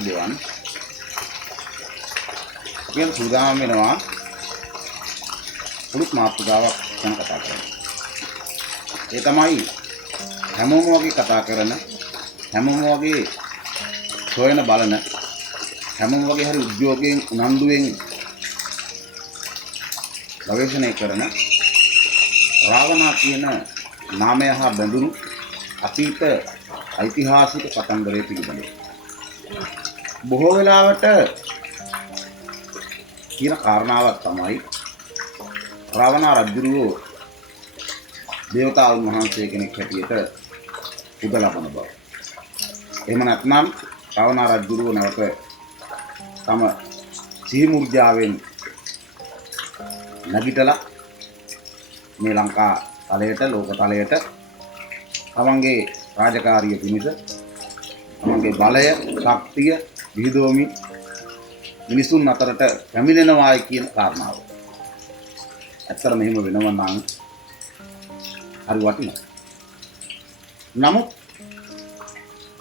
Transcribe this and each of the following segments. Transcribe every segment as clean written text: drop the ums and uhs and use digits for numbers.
ආයුබෝවන්. අපි සූදානම් වෙනවා පුරුත් මාතෘකාවක් ගැන කතා කරන්න. ඒ තමයි හැමෝම වගේ කතා කරන, හැමෝම වගේ සොයන බලන, හැමෝම වගේ හරි උද්‍යෝගයෙන් උනන්දුවෙන් ගවේෂණය කරන රාවණා කියන නාමය හා බැඳුණු අතීත ඓතිහාසික කතන්දරය පිළිබඳව බොහෝ වෙලාවට කියන කාරණාවක් තමයි රාවණා රජුගේ දේවතාවුන් වහන්සේ කෙනෙක් හැටියට උද ලබන බව. එහෙම නැත්නම් රාවණා රජුගේ නැවත තම සිහි මුර්ජාවෙන් නැගිටලා මේ ලංකා තලයට, ලෝක තලයට තමන්ගේ රාජකාරිය පිණිස තමන්ගේ බලය, ශක්තිය විහිදුවමින් මිනිසුන් අතරට පැමිණෙනවායි කියන කාරණාව. ඇත්තට මෙහෙම වෙනවා නම් හරි වටිනවා. නමුත්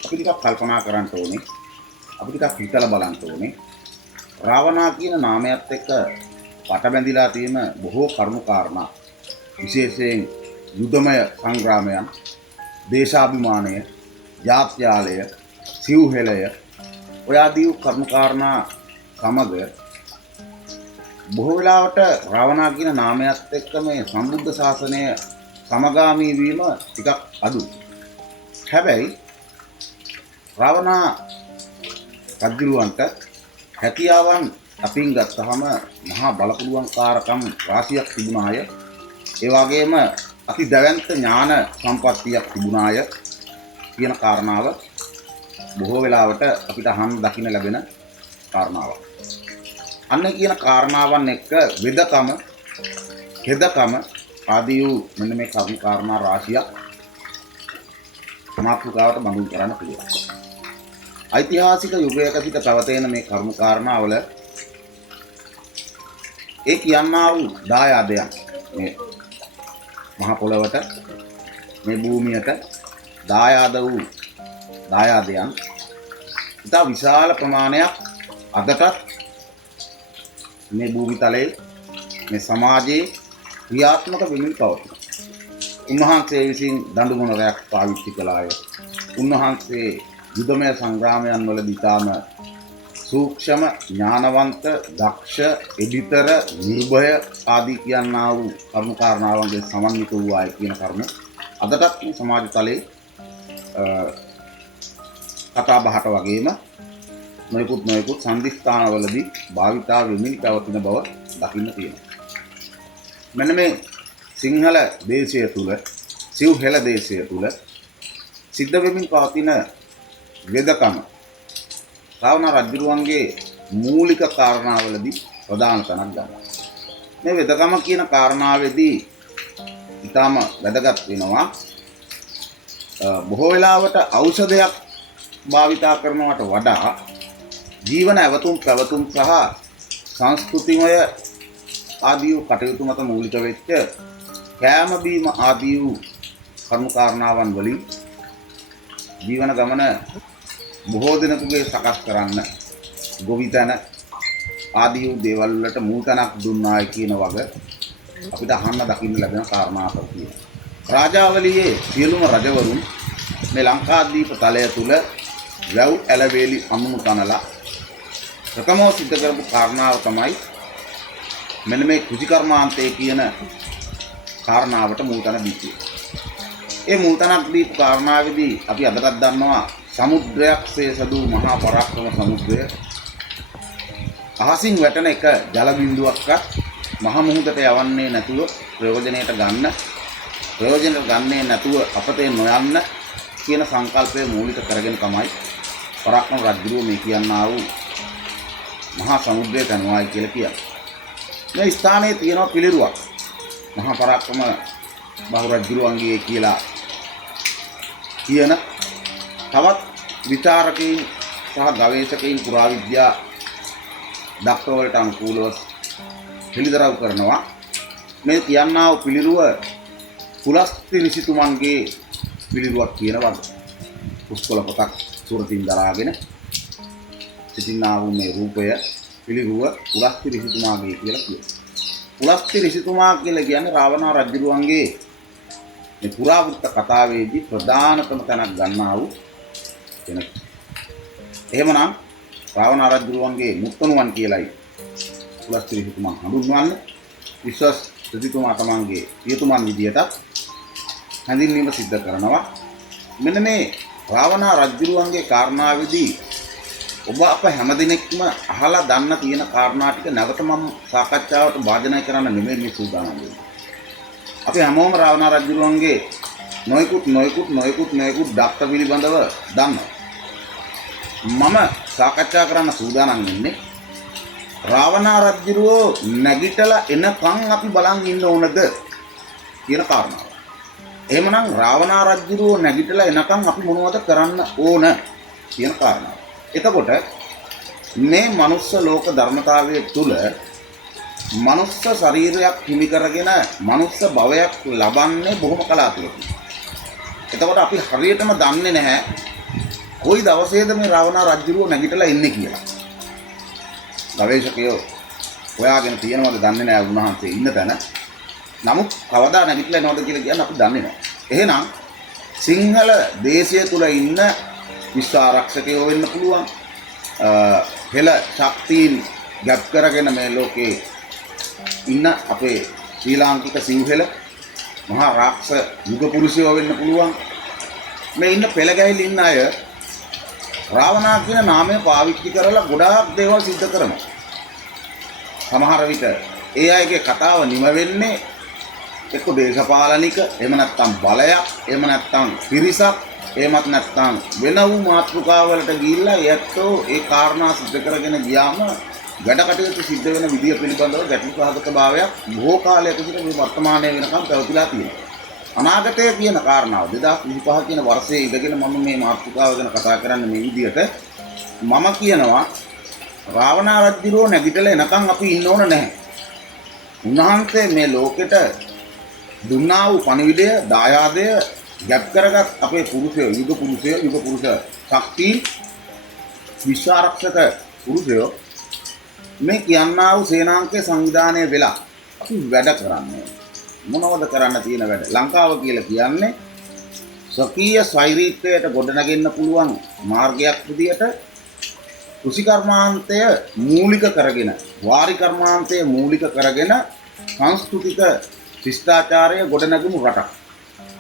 අපි ටිකක් කල්පනා කරන්න ඕනේ. අපි ටිකක් හිතලා බලන්න ඕනේ. රාවණා කියන නාමයත් එක්ක පට බැඳිලා තියෙන බොහෝ කරුණු කාරණා, විශේෂයෙන් යුද්ධමය සංග්‍රාමයන්, දේශාභිමානය, ජාත්‍යාලය, සිව්හෙළය, ඔය ආදී කරුණු කාරණා සමග බොහෝ වෙලාවට රාවණා කියන නාමයත් එක්ක මේ සම්බුද්ධ ශාසනය සමගාමී වීම ටිකක් අඩුයි. හැබැයි රාවණා රජුවන්ට හැකියාවන් අපින් ගත්තහම මහා බලපුලුවන්කාරකම් රාශියක් තිබුණාය. ඒ වගේම අති දැවැන්ත ඥාන සම්පත්තියක් තිබුණාය කියන කාරණාව බොහෝ වෙලාවට අපිට අහන්න දකින්න ලැබෙන කාරණාවක්. අන්න කියන කාරණාවන් එක්ක වෙදකම, හෙදකම ආදී වූ මෙන්න මේ කරුණු කාරණා රාශියක් මාතෘකාවට බඳුන් කරන්න පුළුවන්. ඓතිහාසික යුගයක සිට පැවතෙන මේ කරුණු කාරණාවල ඒ කියන්නා වූ දායාදයන් මේ මහ පොළවට, මේ භූමියට දායාද වූ දායාදයන් ඉතා විශාල ප්‍රමාණයක් අදටත් මේ භූමිතලයේ, මේ සමාජයේ ක්‍රියාත්මක වෙමින් පවතින. උන්වහන්සේ විසින් දඬු මොනරයක් පාවිච්චි කළාය. උන්වහන්සේ යුද්ධමය සංග්‍රාමයන් වලදී තාම සූක්ෂම, ඥානවන්ත, දක්ෂ, එඩිතර, නිර්භය ආදී කියනා වූ කරුණු කාරණාවන්ගේ සමන්විත වූ අය කියන කරුණ අදටත් මේ සමාජ තලයේ කතා බහට වගේම නොයෙකුත් සම්දිස්ථානවලදී භාවිතා වෙමින් පවතින බව දකින්න තියෙනවා. මෙන්න මේ සිංහල දේශය තුල, සිව්හෙළ දේශය තුල සිද්ධ වෙමින් පවතින වෙදකම රාවණා රජුගේ මූලික කාරණාවලදී ප්‍රධාන තැනක් ගන්නවා. මේ වෙදකම කියන කාරණාවේදී ඊටම වැදගත් වෙනවා. බොහෝ වෙලාවට ඖෂධයක් භාවිතා කරනවට වඩා ජීවන ඇවතුම් පැවතුම් සහ සංස්කෘතිමය ආදී වූ කටයුතු මත මූලික වෙච්ච කෑම බීම ආදී වූ කරුණු කාරණාවන් වලින් ජීවන ගමන බොහෝ දිනකගේ සකස් කරන්න ගොවිතැන ආදී වූ දේවල් වලට මූල තැනක් දුන්නායි කියන වග අපිට අහන්න දකින්න ලැබෙන කාරණාවක් තියෙනවා. රාජාවලියේ සියලුම රජවරුන් මේ ලංකාදීප තලය තුල වැව් ඇලවේලි අමුණු කනලා ප්‍රථමව සිද්ධ කරපු කාරණාව තමයි මෙන්න මේ කෘෂිකර්මාන්තය කියන කාරණාවට මූල තැන දීලා. ඒ මූල තැනක් දීපු කාරණාවේදී අපි අදටත් දන්නවා සමුද්‍රයක් සේසදූ මහා පරාක්‍රම සමුද්‍රය අහසින් වැටෙන එක ජල බිඳුවක්වත් මහ මුහුදට යවන්නේ නැතුව ප්‍රයෝජනයට ගන්නේ නැතුව අපතේ නොයන්න කියන සංකල්පය මූලික කරගෙන තමයි පරාක්‍රම රජුගේ මේ කියනා වූ මහා සමුද්‍රය තනවායි කියලා කියන්නේ. මේ ස්ථානයේ තියෙන පිළිරුවක් මහා පරාක්‍රම බහු රජුගේ කියලා කියන තවත් විචාරකයන් සහ ගවේෂකයන් පුරාවිද්‍යා දක්වවලට අනුකූලව පිළිදරව් කරනවා. මේ කියන්නා වූ පිළිරුව පුලස්ති ඍෂිතුමන්ගේ පිළිරුවක් කියන වගේ. පුස්කොළ පොතක් සූරතින් දරාගෙන සිටිනා වූ මේ රූපය පිළිරුව උලස්ති ඍෂිතුමාගේ කියලා කියනවා. උලස්ති ඍෂිතුමා කියලා කියන්නේ රාවණා රජුගේ මේ පුරාවෘත්ත කතාවේදී ප්‍රධානතම තැනක් ගන්නා වූ කෙනෙක්. එහෙමනම් රාවණා රජුගේ මුත්තණුවන් කියලායි උලස්ති ඍෂිතුමා හඳුන්වන්නේ. විශ්වාස ඍෂිතුමා තමන්ගේ පියතුමන් විදියට හැඳින්වීම සිද්ධ කරනවා. මෙන්න මේ රාවණා රජුගේ කාරණාවේදී ඔබ අප හැමදිනෙකම අහලා දන්න තියෙන කාරණා ටික නැවත මම සාකච්ඡාවට භාජනය කරන්න නෙමෙයි මේ සූදානම් වෙන්නේ. අපි හැමෝම රාවණා රජුගේ නොයෙකුත් ඩක්ක පිළිබඳව දන්නවා. මම සාකච්ඡා කරන්න සූදානම් වෙන්නේ රාවණා රජුරෝ නැගිටලා එනකන් අපි බලන් ඉන්න ඕනද කියන කාරණාව. එහෙමනම් රාවණා රජුරෝ නැගිටලා එනකන් අපි මොනවද කරන්න ඕන කියන කාරණාව. එතකොට මේ මනුස්ස ලෝක ධර්මතාවයේ තුල මනුස්ස ශරීරයක් හිමි කරගෙන මනුස්ස භවයක් ලබන්නේ බොහොම කලාතුරකින්. එතකොට අපි හරියටම දන්නේ නැහැ කොයි දවසේද මේ රාවණා රජුරෝ නැගිටලා එන්නේ කියලා. ගවේෂකයෝ හොයාගෙන තියෙනවද දන්නේ නැහැ උන්වහන්සේ ඉන්න තැන. නමුත් කවදා නැගිටලා එනවද කියලා කියන්න අපි දන්නේ නැහැ. එහෙනම් සිංහල දේශය තුල ඉන්න විශ්ව ආරක්ෂකයෝ වෙන්න පුළුවන්. හෙළ ශක්තියින් ගැප් කරගෙන මේ ලෝකේ ඉන්න අපේ ශ්‍රී ලාංකික සිංහල මහා රාක්ෂස යුග පුරුෂයෝ වෙන්න පුළුවන්. මේ ඉන්න පෙළ ගැහිලි ඉන්න අය රාවණා කියන නාමය පාවිච්චි කරලා ගොඩාක් දේවල් සිද්ධ කරනවා. සමහර විට ඒ අයගේ කතාව නිම වෙන්නේ එක්ක දේශපාලනික, එහෙම නැත්නම් බලයක්, එහෙම නැත්නම් පිරිසක්, එහෙමත් නැත්නම් වෙන වූ මාතෘකාවලට ගිහිල්ලා යැත්තෝ ඒ කාරණා සිද්ධ කරගෙන ගියාම වැඩ කටයුතු සිද්ධ වෙන විදිය පිළිබඳව ගැටලු සහගත භාවයක් බොහෝ කාලයක සිට මේ වර්තමානයේ වෙනකම් පැවතිලා තියෙනවා. අනාගතයේ කියන කාරණාව 2025 කියන වර්ෂයේ ඉඳගෙන මම මේ මාතෘකාව ගැන කතා කරන්නේ මේ විදියට. මම කියනවා රාවණා රජුරෝ නැගිටලා එනකන් අපි ඉන්න ඕන නැහැ. උන්වහන්සේ මේ ලෝකෙට දුන්නා වූ පණිවිඩය, දායාදය ගැප් කරගත් අපේ පුරුෂයෝ, යුග පුරුෂ ශක්ති විශ්වාරක්ෂක පුරුෂයෝ මේ කියන්නා වූ සේනාංකයේ සංවිධානය වෙලා අපි වැඩ කරන්නේ. මොනවද කරන්න තියෙන වැඩ? ලංකාව කියලා කියන්නේ ස්වකීය ස්වෛරීත්වයට ගොඩනගෙන්න පුළුවන් මාර්ගයක් විදියට කෘෂි කර්මාන්තය මූලික කරගෙන, වාරි කර්මාන්තය මූලික කරගෙන සංස්කෘතික ශිෂ්ටාචාරය ගොඩනගමු රටක්.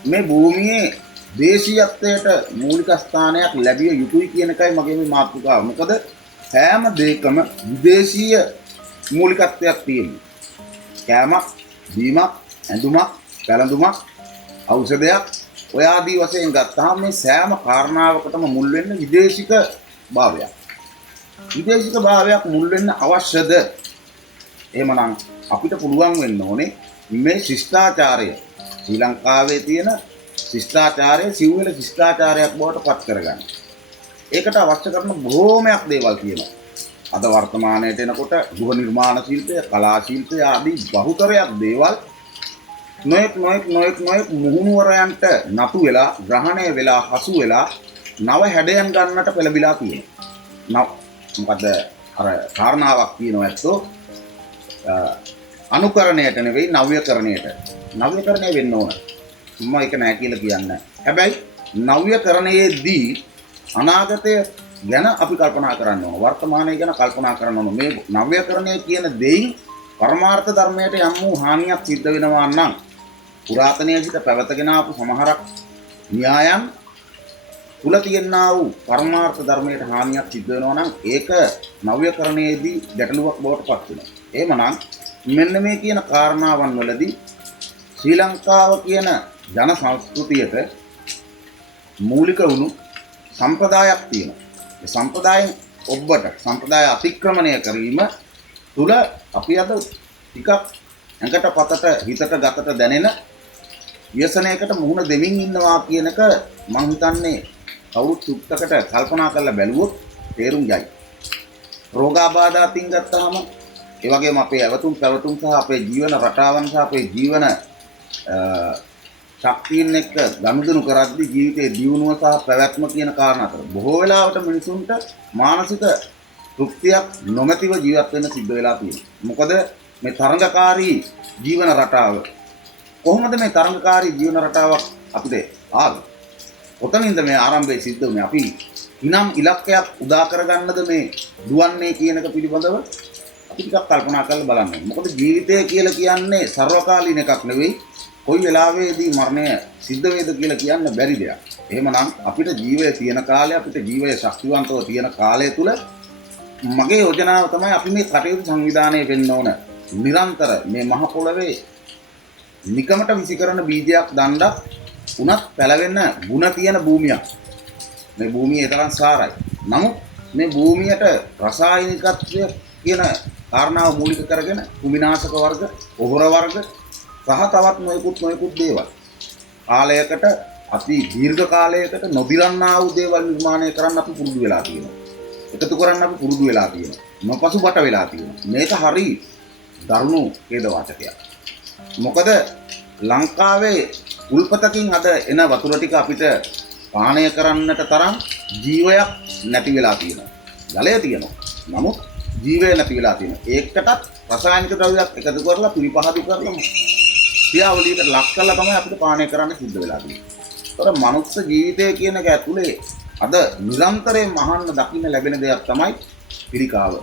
මේ භූමියේ දේශීයත්වයට මූලික ස්ථානයක් ලැබිය යුතුයි කියන එකයි මගේ මේ මාතෘකාව. මොකද හැම දෙයකම විදේශීය මූලිකත්වයක් තියෙනවා. කෑමක්, බීමක්, ඇඳුමක්, පැළඳුමක්, ඖෂධයක් ඔය ආදී වශයෙන් ගත්තාම මේ සෑම කාරණාවකටම මුල් වෙන්නේ විදේශික භාවයක්. විදේශික භාවයක් මුල් වෙන්න අවශ්‍යද? එහෙමනම් අපිට පුළුවන් වෙන්න ඕනේ මේ ශිෂ්ටාචාරය ශ්‍රී ලංකාවේ තියෙන ශිෂ්ටාචාරය සිව්වැල ශිෂ්ටාචාරයක් බවට පත් කරගන්න. ඒකට අවශ්‍ය කරන බොහෝමයක් දේවල් තියෙනවා. අද වර්තමානයේට එනකොට ගෘහ නිර්මාණ ශිල්පය, කලා ශිල්පය ආදී බහුතරයක් දේවල් නොයෙක් මුහුණුවරයන්ට නතු වෙලා, ග්‍රහණය වෙලා, හසු වෙලා නව හැඩයන් ගන්නට පෙළඹිලා තියෙනවා. මොකද අර කාරණාවක් කියනවා ඇත්තෝ අනුකරණයට නෙවෙයි නව්‍යකරණයට. නව්‍යකරණය වෙන්න ඕන. මම ඒක නෑ කියලා කියන්නේ. හැබැයි නව්‍යකරණයේදී අනාගතය ගැන අපි කල්පනා කරන්න ඕන. වර්තමානය ගැන කල්පනා කරන්න ඕන. මේ නව්‍යකරණය කියන දෙයින් පරමාර්ථ ධර්මයට යම් වූ හානියක් සිද්ධ වෙනවා නම් පුරාතනයේ සිට පැවතගෙන ආපු සමහරක් න්‍යායන් තුල තියෙනා වූ පරමාර්ථ ධර්මයට හානියක් සිද්ධ වෙනවා නම් ඒක නව්‍යකරණයේදී ගැටලුවක් බවට පත් වෙනවා. එහෙමනම් මෙන්න මේ කියන කාරණාවන් වලදී ශ්‍රී ලංකාව කියන ජන සංස්කෘතියට මූලික වුණු සම්ප්‍රදායක් තියෙනවා. ඒ සම්ප්‍රදායෙන් ඔබට සම්ප්‍රදාය අතික්‍රමණය කිරීම තුල අපි අද ටිකක් ඇඟට පතට හිතට ගතට දැනෙන ව්‍යසනයකට මුහුණ දෙමින් ඉන්නවා කියන එක මම හිතන්නේ කවුරුත් සුත්තකට කල්පනා කරලා බැලුවොත් තේරුම් යයි. රෝගාබාධ අතින් ගත්තාම ඒ වගේම අපේ අවතුම් පැවතුම් සහ අපේ ජීවන රටාවන් සහ අපේ ජීවන ශක්තියින් එක්ක ගනුදෙනු කරද්දී ජීවිතයේ දියුණුව සහ පැවැත්ම කියන කාරණා අතර බොහෝ වෙලාවට මිනිසුන්ට මානසික තෘප්තියක් නොමැතිව ජීවත් වෙන්න සිද්ධ වෙලා තියෙනවා. මොකද මේ තරංගකාරී ජීවන රටාව කොහොමද මේ තරංගකාරී ජීවන රටාවක් අපිට ආවේ? කොතනින්ද මේ ආරම්භය සිද්ධ වුනේ? අපි ඉනම් ඉලක්කයක් උදා කරගන්නද මේ දුවන්නේ කියන එක පිළිබඳව අපි ටිකක් කල්පනා කරලා බලන්න. මොකද ජීවිතය කියලා කියන්නේ සර්වකාලීන එකක් නෙවෙයි. කොයි වෙලාවෙදී මරණය සිද්ධ වේද කියලා කියන්න බැරි දෙයක්. එහෙමනම් අපිට ජීවය තියෙන කාලය, අපිට ජීවය ශක්තිවන්තව තියෙන කාලය තුල මගේ යෝජනාව තමයි අපි මේ කටයුතු සංවිධානය වෙන්න ඕන. නිරන්තර මේ මහ පොළවේ නිකමට විසිකරන බීජයක් දණ්ඩක් උනත් පැලවෙන්න ಗುಣ තියෙන භූමියක්. මේ භූමිය ඒ තරම් සාරයි. නමුත් මේ භූමියට රසායනිකත්වය කියන කාරණාව මූලික කරගෙන කුමිනාශක වර්ග, පොහොර වර්ග සහ තවත් නොයෙකුත් දේවල් කාලයකට අති දීර්ඝ කාලයකට නොදිරන්නා වූ දේවල් නිර්මාණය කරන්න අපි පුරුදු වෙලා තියෙනවා. එකතු කරන්න අපි පුරුදු වෙලා තියෙනවා. නොපසුබට වෙලා තියෙනවා. මේක හරි දරුණු ඛේදවාචකයක්. මොකද ලංකාවේ උල්පතකින් අද එන වතුර ටික අපිට පානය කරන්නට තරම් ජීවයක් නැති වෙලා තියෙනවා. ජලය තියෙනවා. නමුත් ජීවය නැති වෙලා තියෙනවා. ඒකටත් රසායනික ද්‍රව්‍යයක් එකතු කරලා පිළිපහදු කරලා ක්‍රියාවලියට ලක් කරලා තමයි අපිට පානය කරන්න සිද්ධ වෙලා තියෙන්නේ. ඒතර මනුස්ස ජීවිතය කියන එක ඇතුලේ අද නිරන්තරයෙන් මහන්න දකින්න ලැබෙන දෙයක් තමයි පිළිකාව.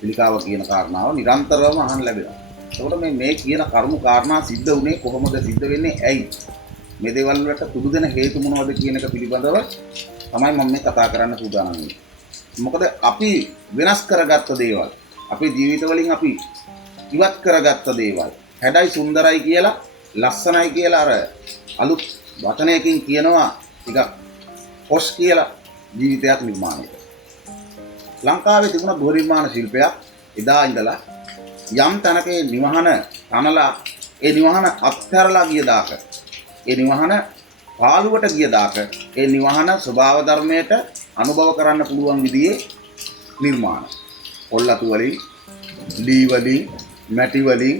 පිළිකාව කියන කාරණාව නිරන්තරවම අහන්න ලැබෙනවා. ඒකට මේ කියන කරුණු කාරණා සිද්ධ වුණේ කොහොමද සිද්ධ වෙන්නේ ඇයි? මේ දේවල් වලට පුදු දෙන හේතු මොනවද කියන එක පිළිබඳව තමයි මම මේ කතා කරන්න සූදානම් වෙන්නේ. මොකද අපි වෙනස් කරගත්ත දේවල්, අපේ ජීවිත වලින් අපි ඉවත් කරගත්ත දේවල්, හැඩයි සුන්දරයි කියලා, ලස්සනයි කියලා අර අලුත් වචනයකින් කියනවා ටිකක් පොස් කියලා ජීවිතයක් නිර්මාණය කරනවා. ලංකාවේ තිබුණ ගෘහ නිර්මාණ ශිල්පයක් එදා ඉඳලා යම් තැනක නිවහන තනලා ඒ නිවහන අත්හැරලා ගිය දාක, ඒ නිවහන පාළුවට ගිය දාක, ඒ නිවහන ස්වභාව ධර්මයට අනුභව කරන්න පුළුවන් විදිහේ නිර්මාණ. පොල්ලතු වලින්, ලී වලින්, මැටි වලින්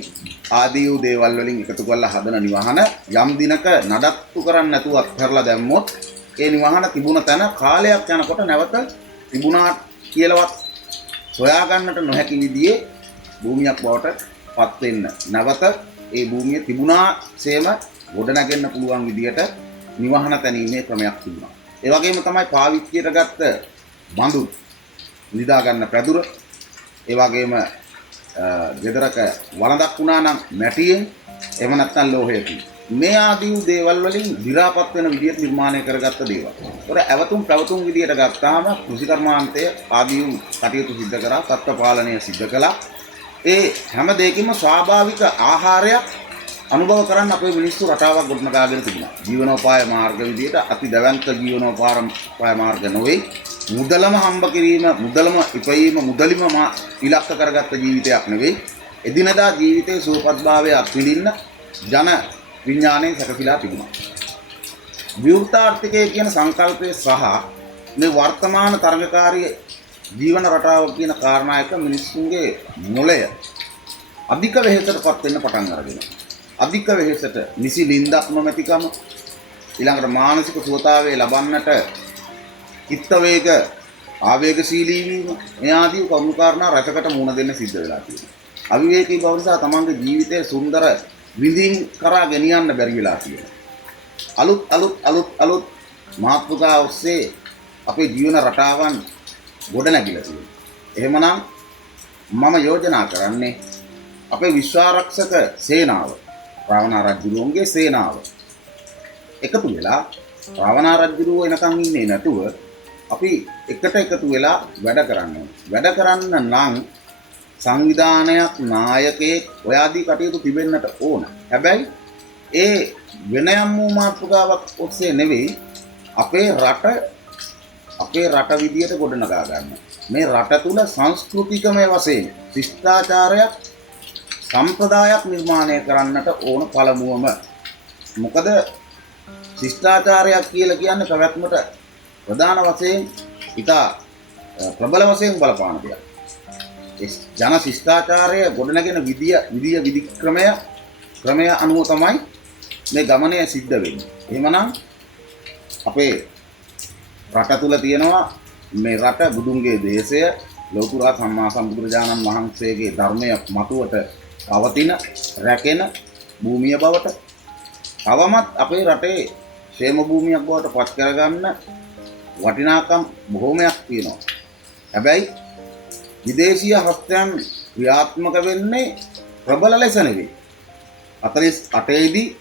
ආදී වූ දේවල් වලින් එකතු කරලා හදන නිවහන යම් දිනක නඩත්තු කරන්න නැතුව අත්හැරලා දැම්මොත් ඒ නිවහන තිබුණ තැන කාලයක් යනකොට නැවත තිබුණා කියලාවත් සොයාගන්නට නොහැකි විදිහේ භූමියක් බවට පත් වෙන්න. නැවත ඒ භූමිය තිබුණාseම ගොඩනගෙන්න පුළුවන් විදිහට නිවහන තැනීමේ ක්‍රමයක් තිබුණා. ඒ වගේම තමයි පාවිච්චියට ගත්ත බඳු නිදා ගන්න පැදුර, ඒ වගේම ගෙදරක වළඳක් වුණා නම් මැටියෙන්, එහෙම නැත්නම් ලෝහයකින්. මේ ආදී වූ දේවල් වලින් දි รา පත් වෙන විදිහට නිර්මාණය කරගත්ත දේවල්. ඒතොර ඇවතුම් පැවතුම් විදිහට ගත්තාම කෘෂිකර්මාන්තය ආදී වූ කටයුතු සිද්ධ කරා, සත්ත්ව පාලනය සිද්ධ කළා. ඒ හැම දෙයකින්ම ස්වාභාවික ආහාරයක් අනුභව කරන්න අපේ මිනිස්සු රටාවක් ගොඩනගාගෙන තිබුණා. ජීවනෝපාය මාර්ග විදිහට අති දැවැන්ත ජීවනෝපාය මාර්ග නොවේ. මුදලම හම්බ කිරීම, මුදලම ඉපයීම, මුදලිම ඉලක්ක කරගත්ත ජීවිතයක් නෙවෙයි. එදිනදා ජීවිතයේ සුවපත්භාවය අත්විඳින්න ජන විඥාණයෙන් සැකසීලා තිබුණා. විවෘතාර්ථිකය කියන සංකල්පය සහ මේ වර්තමාන තරඟකාරී ජීවන රටාව කියන කාරණා එක මිනිස්සුන්ගේ මොළය අධික වෙහෙසටපත් වෙන්න පටන් අරගෙන. අධික වෙහෙසට නිසි ලින්දක් නොමැතිකම, ඊළඟට මානසික සුවතාවය ලබන්නට චිත්ත වේග ආවේගශීලී වීම, මේ ආදී කරුණු කාරණා රටකට මුහුණ දෙන්න සිද්ධ වෙලා තියෙනවා. අවිවේකී බව නිසා තමන්ගේ ජීවිතයේ සුන්දර විඳින් කරා ගෙනියන්න බැරි වෙලා තියෙනවා. අලුත් මාතෘකා ඔස්සේ අපේ ජීවන රටාවන් ගොඩනැගිලා තියෙනවා. එහෙමනම් මම යෝජනා කරන්නේ අපේ විශ්වාරක්ෂක සේනාව, රාවණා රජුගේ සේනාව එකතු වෙලා, රාවණා රජුව එනකන් ඉන්නේ නැතුව අපි එකතු වෙලා වැඩ කරන්න ඕනේ. වැඩ කරන්න නම් සංවිධානයක්, නායකයෙක් ඔය ආදී කටයුතු තිබෙන්නට ඕන. හැබැයි ඒ වෙන යම් මාතෘකාවක් ඔස්සේ නෙවෙයි අපේ රට විදියට ගොඩනගා ගන්න. මේ රට තුල සංස්කෘතිකමය වශයෙන් ශිෂ්ටාචාරයක්, සම්ප්‍රදායක් නිර්මාණය කරන්නට ඕන පළමුවම. මොකද ශිෂ්ටාචාරයක් කියලා කියන්නේ පැවැත්මට ප්‍රධාන වශයෙන් ඉතා ප්‍රබල වශයෙන් බලපාන දෙයක්. ඒ ජන ශිෂ්ටාචාරය ගොඩනගෙන විදි ක්‍රමය අනුව තමයි මේ ගමනය සිද්ධ වෙන්නේ. එහෙමනම් අපේ රට තුල තියෙනවා මේ රට බුදුන්ගේ දේශය ලෝතුරා සම්මා සම්බුදුරජාණන් වහන්සේගේ ධර්මය මතුවට පවතින රැකෙන භූමිය බවට තවමත් අපේ රටේ ക്ഷേම භූමියක් බවට පත් කරගන්න වටිනාකම් බොහෝමයක් තියෙනවා. හැබැයි විදේශීය හස්තයන් ක්‍රියාත්මක වෙන්නේ ප්‍රබල ලෙස නෙවෙයි. 48 දී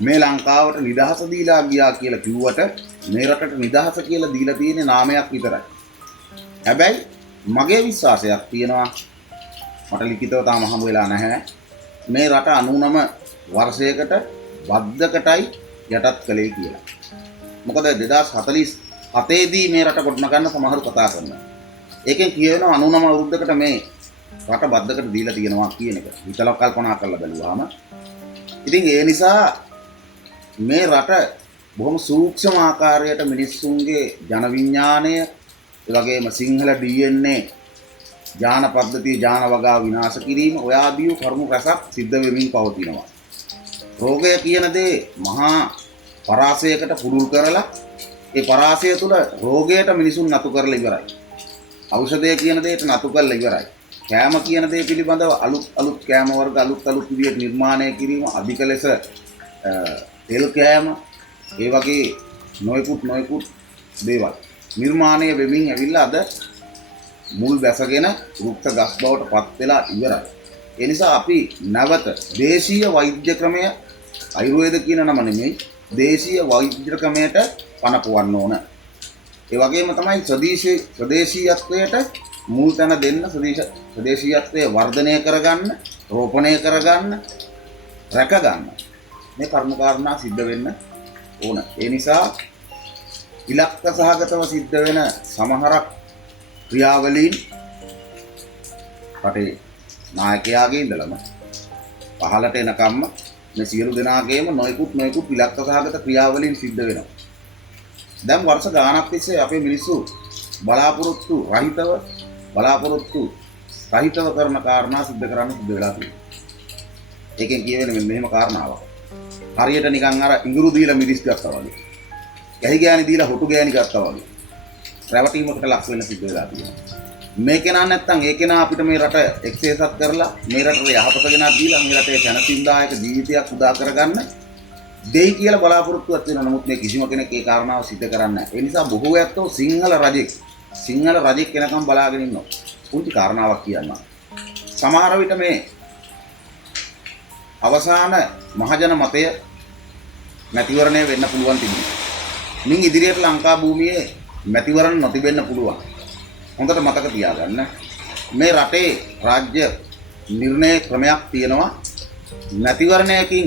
මේ ලංකාවට නිදහස දීලා ගියා කියලා කිව්වට මේ රටට නිදහස කියලා දීලා තියෙන්නේ නාමයක් විතරයි. හැබැයි මගේ විශ්වාසයක් තියෙනවා මට ලිඛිතව තාම හමු වෙලා නැහැ. මේ රට 99 වර්ෂයකට වද්දකටයි යටත් කළේ කියලා. මොකද 2047 දී මේ රට ගොඩනගන්න සමහරු කතා කරනවා. ඒකෙන් කියවෙනවා 99 අවුරුද්දකට මේ රට බද්දකට දීලා තියෙනවා කියන එක. හිතලා කල්පනා කරලා බලුවාම ඉතින් ඒ නිසා මේ රට බොහොම සූක්ෂම ආකාරයට මිනිස්සුන්ගේ ජන විඥාණය ඒ වගේම සිංහල DNA ඥාන පද්ධතිය ඥාන වගා විනාශ කිරීම ඔය ආදී කරුණු රසක් සිද්ධ වෙමින් පවතිනවා. රෝගය කියන දේ මහා පරාසයකට පුරුල් කරලා ඒ පරාසය තුළ රෝගයට මිනිසුන් නතු කරලා ඉවරයි. ඖෂධය කියන දේට නතු කරලා ඉවරයි. කෑම කියන දේ පිළිබඳව අලුත් කෑම වර්ග අලුත් විදියට නිර්මාණය කිරීම අධික ලෙස තෙල් කෑම ඒ වගේ නොයෙකුත් දේවල් නිර්මාණය වෙමින් ඇවිල්ලා අද මුල් බැසගෙන රුක්ත ගස් බවට පත් වෙලා ඉවරයි. ඒ නිසා අපි නැවත දේශීය වෛද්‍ය ක්‍රමය ආයුර්වේද කියන නම නෙමෙයි දේශීය වෛද්‍ය ක්‍රමයට පනපවන්න ඕන. ඒ වගේම තමයි ස්වදේශීයත්වයට මුල් තැන දෙන්න ස්වදේශීයත්වය වර්ධනය කරගන්න, රෝපණය කරගන්න, රැකගන්න. මේ කර්ම කාරණා සිද්ධ වෙන්න ඕන. ඒ නිසා ඉලක්ක සහගතව සිද්ධ වෙන සමහරක් ක්‍රියාවලීන් රටේ නායකයාගේ ඉඳලම පහළට එනකම්ම මේ සියලු දෙනාගේම නොයෙකුත් ඉලක්ක සහගත ක්‍රියාවලීන් සිද්ධ වෙනවා. දැන් වර්ෂ ගාණක් තිස්සේ අපේ මිනිස්සු බලාපොරොත්තු රහිතව කරන කාරණා සිද්ධ කරන්න සිද්ධ වෙලා තියෙනවා. ඒකෙන් කියවෙන්නේ මෙහෙම කාරණාවක්. හරියට නිකන් අර ඉඟුරු දීලා මිරිස් ගත්තා වගේ. ගැහි ගෑණි දීලා හොටු ගෑණි ගත්තා වගේ. රැවටීමකට ලක් වෙන්න සිද්ධ වෙලා තියෙනවා. මේ කෙනා නැත්තම් ඒ කෙනා අපිට මේ රට එක්සේසත් කරලා මේ රටට යහපත ගෙනත් දීලා මේ රටේ ජනසින්දායක ජීවිතයක් උදා කරගන්න දෙයි කියලා බලාපොරොත්තුවක් වෙනවා. නමුත් මේ කිසිම කෙනෙක් ඒ කාරණාව සිද්ධ කරන්නේ නැහැ. ඒ නිසා බොහෝ ඇත්තෝ සිංහල රජෙක් වෙනකම් බලාගෙන ඉන්නවා. පුංචි කාරණාවක් කියන්නම්. සමහර විට මේ අවසාන මහජන මතය මැතිවරණය වෙන්න පුළුවන් තිබුණා. මින් ඉදිරියට ලංකා භූමියේ මැතිවරණ නොතිබෙන්න පුළුවන්. හොඳට මතක තියාගන්න. මේ රටේ රාජ්‍ය නිර්ණය ක්‍රමයක් තියෙනවා. මැතිවරණයකින්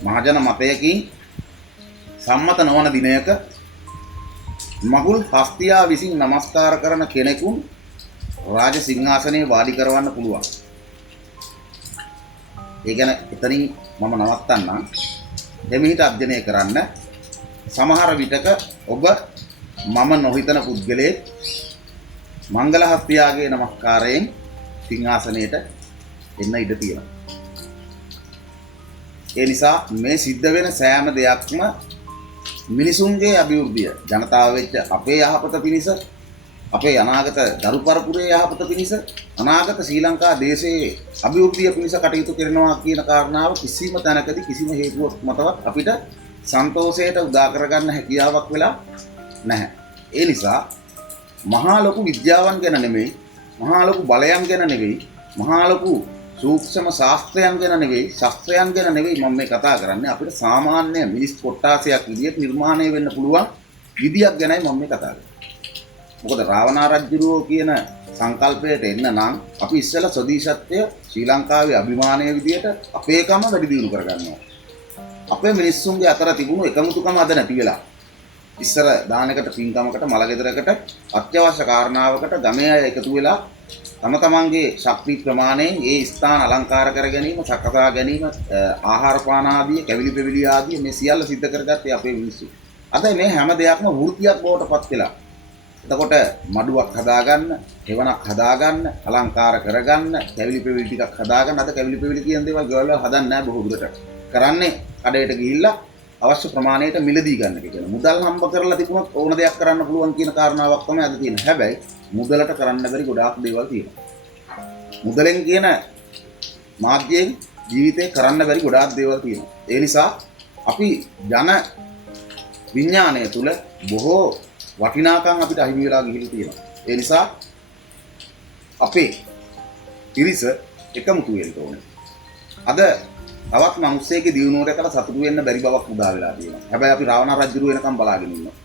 මහජන මතයකින් සම්මත නොවන දිනයක මගුල් හස්තියා විසින් නමස්කාර කරන කෙනෙකුන් රාජ සිංහාසනයේ වාඩි කරවන්න පුළුවන්. ඒ ගැන එතනින් මම නවත්තන්නම්. දෙමිහිට අධ්‍යයනය කරන්න. සමහර විටක ඔබ මම නොහිතන පුද්ගලයෙක් මංගල හස්තියාගේ නමස්කාරයෙන් සිංහාසනයට එන්න ඉඩ තියෙනවා. ඒ නිසා මේ සිද්ධ වෙන සෑම දෙයක්ම මිනිසුන්ගේ අභිවෘද්ධිය ජනතාව වෙච්ච අපේ යහපත පිණිස අපේ අනාගත දරු පරපුරේ යහපත පිණිස අනාගත ශ්‍රී ලංකා දේශයේ අභිවෘද්ධිය පිණිස කටයුතු කරනවා කියන කාරණාව කිසිම තැනකදී කිසිම හේතුවක් මතවත් අපිට සන්තෝෂයට උදා කරගන්න හැකියාවක් වෙලා නැහැ. ඒ නිසා මහා ලොකු විද්‍යාවන් ගැන නෙමෙයි, මහා ලොකු බලයන් ගැන නෙවෙයි, මහා ලොකු සූක්ෂම ශාස්ත්‍රයන් ගැන නෙවෙයි, ශාස්ත්‍රයන් ගැන නෙවෙයි මම මේ කතා කරන්නේ. අපිට සාමාන්‍ය මිනිස් කොට්ටාසයක් විදියට නිර්මාණය වෙන්න පුළුවන් විදියක් ගැනයි මම මේ කතා කරන්නේ. මොකද රාවණා රජුරෝ කියන සංකල්පයට එන්න නම් අපි ඉස්සෙල්ලා ස්වදේශත්වය ශ්‍රී ලංකාවේ අභිමානය විදියට අපේකම වැඩි දියුණු කරගන්නවා. අපේ මිනිස්සුන්ගේ අතර තිබුණු එකමුතුකම අද නැති වෙලා. ඉස්සර දානකට පින්කමකට මලගෙදරකට අත්‍යවශ්‍ය කාරණාවකට ගමේ අය එකතු වෙලා තම තමන්ගේ ශක්ති ප්‍රමාණයෙන් ඒ ස්ථාන අලංකාර කර ගැනීම, සකසා ගැනීම, ආහාර පාන ආදී, කැවිලි පෙවිලි ආදී මේ සියල්ල සිද්ධ කරගත්තේ අපේ මිනිස්සු. අද මේ හැම දෙයක්ම වෘත්තියක් බවට පත් වෙලා. එතකොට මඩුවක් හදාගන්න, එවණක් හදාගන්න, අලංකාර කරගන්න, කැවිලි පෙවිලි ටිකක් හදාගන්න. අද කැවිලි පෙවිලි කියන දේවල් ගවල හදන්නේ නැහැ බොහෝ දුරට. කරන්නේ කඩේට ගිහිල්ලා අවශ්‍ය ප්‍රමාණයට මිලදී ගන්න එක කියලා. මුදල් හම්බ කරලා තිබුණොත් ඕන දෙයක් කරන්න පුළුවන් කියන කාරණාවක් තමයි අද තියෙන්නේ. හැබැයි මුදලට කරන්න බැරි ගොඩාක් දේවල් තියෙනවා. මුදලෙන් කියන මාධ්‍යයෙන් ජීවිතේ කරන්න බැරි ගොඩාක් දේවල් තියෙනවා. ඒ නිසා අපි ජන විඥාණය තුල බොහෝ වටිනාකම් අපිට අහිමි වෙලා ගිහිල්ලා තියෙනවා. ඒ නිසා අපේ ඉරිස එකමුතු වෙන්න ඕනේ. අද තවත් මිනිස්සෙගේ දියුණුවට කල සතුටු වෙන්න බැරි බවක් උදා වෙලා තියෙනවා. හැබැයි අපි රාවණ රජුරු වෙනකම් බලාගෙන ඉන්නවා.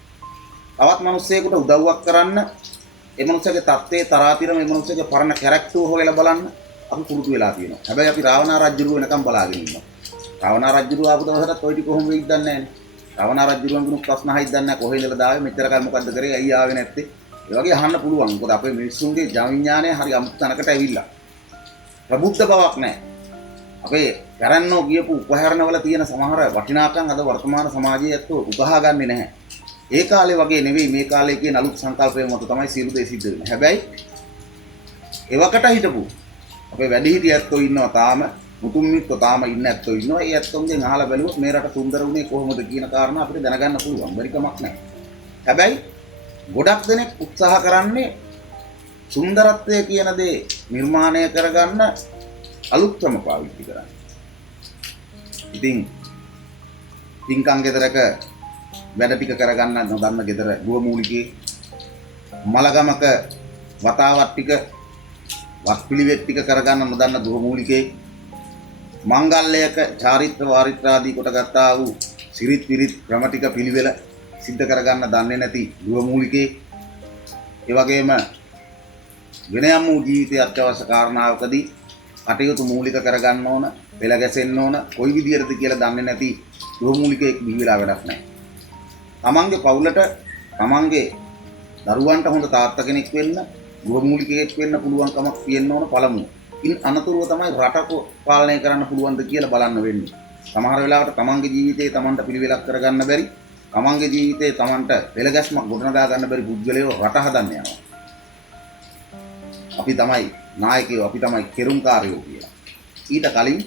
තවත් මිනිස්සෙකුට උදව්වක් කරන්න ඒ මිනිස්සගේ තත්ත්වයේ තරාතිරම ඒ මිනිස්සගේ පරණ කැරක්ටර් හොයලා බලන්න අපි පුරුදු වෙලා තියෙනවා. හැබැයි අපි රාවණ රජුරු වෙනකම් බලාගෙන ඉන්නවා. රාවණ රජුරු ආපු දවසට ඔය ටික කොහොම වෙයිද දන්නේ නැහැ. රාවණ රජුරුවන්ගේ ප්‍රශ්න අහයිද දන්නේ නැහැ. කොහේ ඉඳලා දාවේ මෙච්චර කල් මොකද්ද කරේ ඇයි ආවේ නැත්තේ? ඒ වගේ අහන්න පුළුවන්. මොකද අපේ මිනිස්සුන්ගේ ජන විඥානය හරි අමුතු තැනකට ඇවිල්ලා. ප්‍රබුද්ධ බවක් නැහැ. අපේ කරන්නෝ කියපු උපහරණවල තියෙන සමහර වටිනාකම් අද වර්තමාන සමාජයේ ඇත්තෝ උකහා ගන්නෙ නැහැ. ඒ කාලේ වගේ නෙවෙයි මේ කාලේ කියන අලුත් සංකල්පය මත තමයි සියලු දේ සිද්ධ වෙන්නේ. හැබැයි එවකට හිටපු අපේ වැඩිහිටිය ඇත්තෝ ඉන්නවා තාම මුතුන් මිත්තෝ තාම ඉන්න ඇත්තෝ ඉන්නවා. ඒ ඇත්තොන්ගෙන් අහලා බැලුවොත් මේ රට සුන්දර වුණේ කොහොමද කියන කාරණා අපිට දැනගන්න පුළුවන්. බැරි කමක් නැහැ. හැබැයි ගොඩක් දෙනෙක් උත්සාහ කරන්නේ සුන්දරත්වය කියන දේ නිර්මාණය කරගන්න අලුත් ක්‍රම පාවිච්චි කරන්නේ. ඉතින් පින්කම් ගෙදරක වැඩ ටික කරගන්න නොදන්න ගෙදර ගුවමූලිකේ මලගමක වතාවත් ටික වත්පිළිවෙත් ටික කරගන්න නොදන්න ගුවමූලිකේ මංගල්‍යයක චාරිත්‍ර වාරිත්‍ර ආදී කොට ගත්තා වූ සිරිත් විරිත් ක්‍රම ටික පිළිවෙල සිද්ධ කරගන්න දන්නේ නැති ගුවමූලිකේ ඒ වගේම වෙනයම් වූ ජීවිතයේ අත්‍යවශ්‍ය කාරණාවකදී කටයුතු මූලික කරගන්න ඕන, පෙළ ගැසෙන්න ඕන, කොයි විදියටද කියලා දන්නේ නැති ගෘහමූලිකයෙක් බිහි වෙලා වැඩක් නැහැ. තමන්ගේ පවුලට, තමන්ගේ දරුවන්ට හොඳ තාත්තා කෙනෙක් වෙන්න, ගෘහමූලිකයෙක් වෙන්න පුළුවන්කමක් තියෙන්න ඕන පළමුව. ඉන් අනතුරුව තමයි රට පාලනය කරන්න පුළුවන්ද කියලා බලන්න වෙන්නේ. සමහර වෙලාවට තමන්ගේ ජීවිතේ තමන්ට පිළිවෙලක් කරගන්න බැරි, තමන්ගේ ජීවිතේ තමන්ට පෙළ ගැස්මක් ගොඩනගා ගන්න බැරි පුද්ගලයෝ රට හදන්න යනවා. අපි තමයි නායකයෝ, අපි තමයි කෙරුම්කාරයෝ කියලා. ඊට කලින්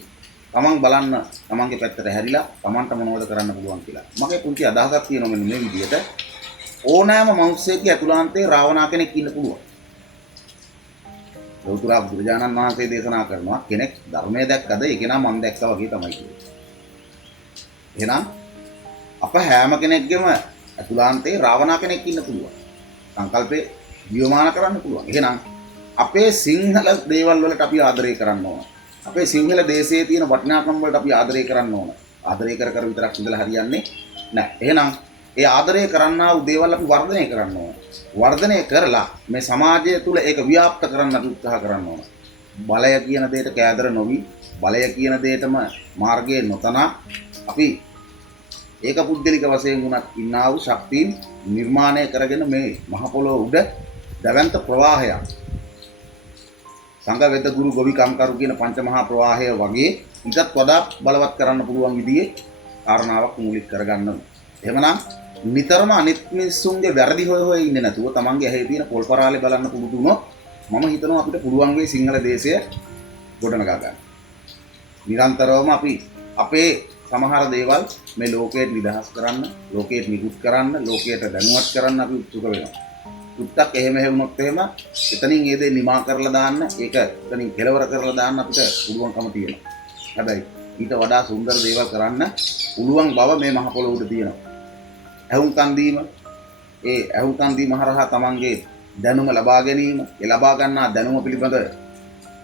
තමන් බලන්න තමන්ගේ පැත්තට හැරිලා තමන්ට මොනවද කරන්න පුළුවන් කියලා. මගේ පුංචි අදහසක් තියෙනවා මෙන්න මේ විදිහට. ඕනෑම මිනිස්සෙකගේ ඇතුළාන්තයේ රාවණා කෙනෙක් ඉන්න පුළුවන්. ලෞතර බුදුරජාණන් වහන්සේ දේශනා කරනවා කෙනෙක් ධර්මයේ දැක්කද ඒක නම් මම දැක්කා වගේ තමයි කියන්නේ. එහෙනම් අප හැම කෙනෙක්ගේම ඇතුළාන්තයේ රාවණා කෙනෙක් ඉන්න පුළුවන්. සංකල්පේ ජීවමාන කරන්න පුළුවන්. එහෙනම් අපේ සිංහල දේවල් වලට අපි ආදරය කරන්න ඕන. අපේ සිංහල දේශයේ තියෙන වටිනාකම් වලට අපි ආදරය කරන්න ඕන. ආදරය කර කර විතරක් ඉඳලා හරියන්නේ නැහැ. එහෙනම් ඒ ආදරය කරන්නා වූ දේවල් අපි වර්ධනය කරන්න ඕන. වර්ධනය කරලා මේ සමාජය තුළ ඒක ව්‍යාප්ත කරන්න අපි උත්සාහ කරන්න ඕන. බලය කියන දෙයට කෑදර නොවි, බලය කියන දෙයටම මාර්ගයේ නොතනා අපි ඒක පුද්ගලික වශයෙන් වුණත් ඉන්නා වූ ශක්තියින් නිර්මාණය කරගෙන මේ මහ පොළොව උඩ දවන්ත ප්‍රවාහයක් සංඝ වේද ගුරු ගොවි කම්කරු කියන පංච මහා ප්‍රවාහය වගේ ඊටත් වඩා බලවත් කරන්න පුළුවන් විදිහේ කාරණාවක් මූලික කරගන්න. එහෙමනම් නිතරම අනිත් මිනිස්සුන්ගේ වැරදි හොය ඉන්නේ නැතුව තමන්ගේ ඇහි තියෙන පොල්පරාලේ බලන්න පුරුදු වුණොත් මම හිතනවා අපිට පුළුවන් වෙයි සිංහල දේශය ගොඩනගා ගන්න. නිරන්තරවම අපි අපේ සමහර දේවල් මේ ලෝකයට නිදහස් කරන්න, ලෝකයට නිකුත් කරන්න, ලෝකයට දැනුවත් කරන්න අපි උත්සුක වෙනවා. උත්තක් එහෙම වුණොත් එහෙම එතනින් ඒ දේ නිමා කරලා දාන්න, ඒක එතනින් කෙලවර කරලා දාන්න අපිට පුළුවන්කම තියෙනවා. හැබැයි ඊට වඩා සුන්දර දේවල් කරන්න පුළුවන් බව මේ මහ පොළොව උඩ තියෙනවා. ඇහුම්කන් දීම, ඒ ඇහුම්කන් දීම හරහා තමන්ගේ දැනුම ලබා ගැනීම, ඒ ලබා ගන්නා දැනුම පිළිබඳ